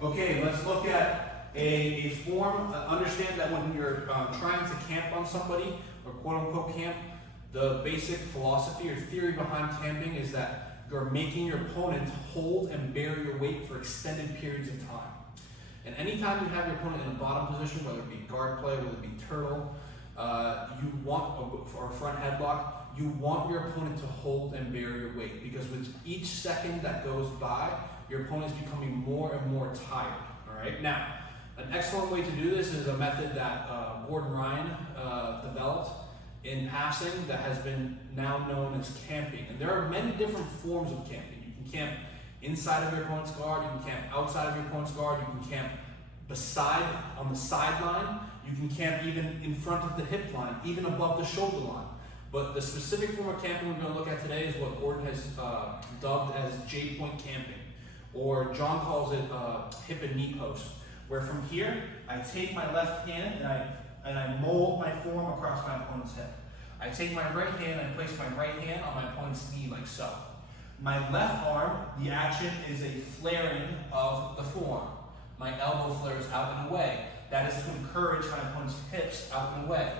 Okay, let's look at a form. Understand that when you're trying to camp on somebody, or quote unquote camp, the basic philosophy or theory behind camping is that you're making your opponent hold and bear your weight for extended periods of time. And anytime you have your opponent in a bottom position, whether it be guard play, whether it be turtle, you want, or front headlock, you want your opponent to hold and bear your weight, because with each second that goes by, your opponent is becoming more and more tired. All right. Now, an excellent way to do this is a method that Gordon Ryan developed in passing that has been now known as camping. And there are many different forms of camping. You can camp inside of your opponent's guard. You can camp outside of your opponent's guard. You can camp beside, on the sideline. You can camp even in front of the hip line, even above the shoulder line. But the specific form of camping we're going to look at today is what Gordon has dubbed as J-point camping, or John calls it hip and knee post, where from here, I take my left hand and I mold my form across my opponent's hip. I take my right hand and I place my right hand on my opponent's knee like so. My left arm, the action is a flaring of the forearm. My elbow flares out and away. That is to encourage my opponent's hips out and away.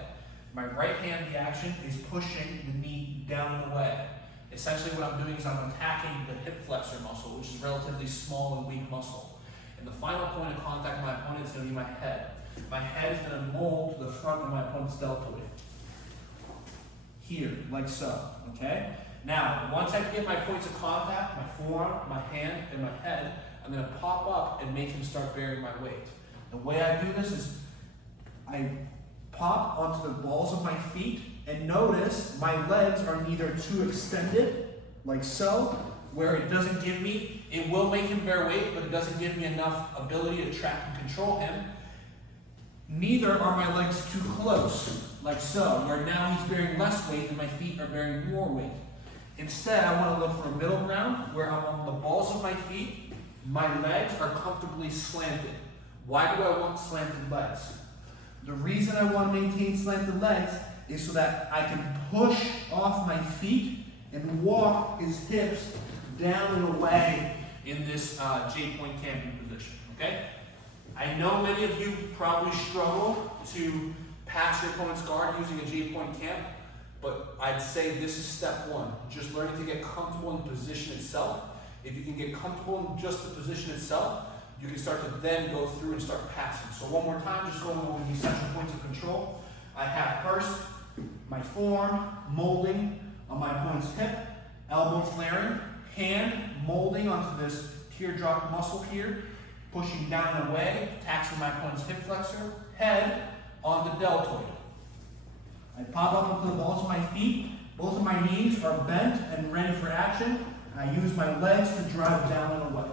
My right hand, the action is pushing the knee down and away. Essentially what I'm doing is I'm attacking the hip flexor muscle, which is a relatively small and weak muscle. And the final point of contact with my opponent is going to be my head. My head is going to mold to the front of my opponent's deltoid. Here, like so, okay? Now, once I get my points of contact, my forearm, my hand, and my head, I'm going to pop up and make him start bearing my weight. The way I do this is I pop onto the balls of my feet, and notice my legs are neither too extended, like so, where it doesn't give me, it will make him bear weight, but it doesn't give me enough ability to track and control him. Neither are my legs too close, like so, where now he's bearing less weight and my feet are bearing more weight. Instead, I want to look for a middle ground where I'm on the balls of my feet, my legs are comfortably slanted. Why do I want slanted legs? The reason I want to maintain slanted legs is so that I can push off my feet and walk his hips down and away in this J-point camping position, okay? I know many of you probably struggle to pass your opponent's guard using a J-point camp, but I'd say this is step one, just learning to get comfortable in the position itself. If you can get comfortable in just the position itself, you can start to then go through and start passing. So one more time, just going over the essential points of control. I have first my forearm molding on my opponent's hip, elbow flaring, hand molding onto this teardrop muscle here, pushing down and away, taxing my opponent's hip flexor, head on the deltoid. I pop up onto the balls of my feet, both of my knees are bent and ready for action. I use my legs to drive down and away.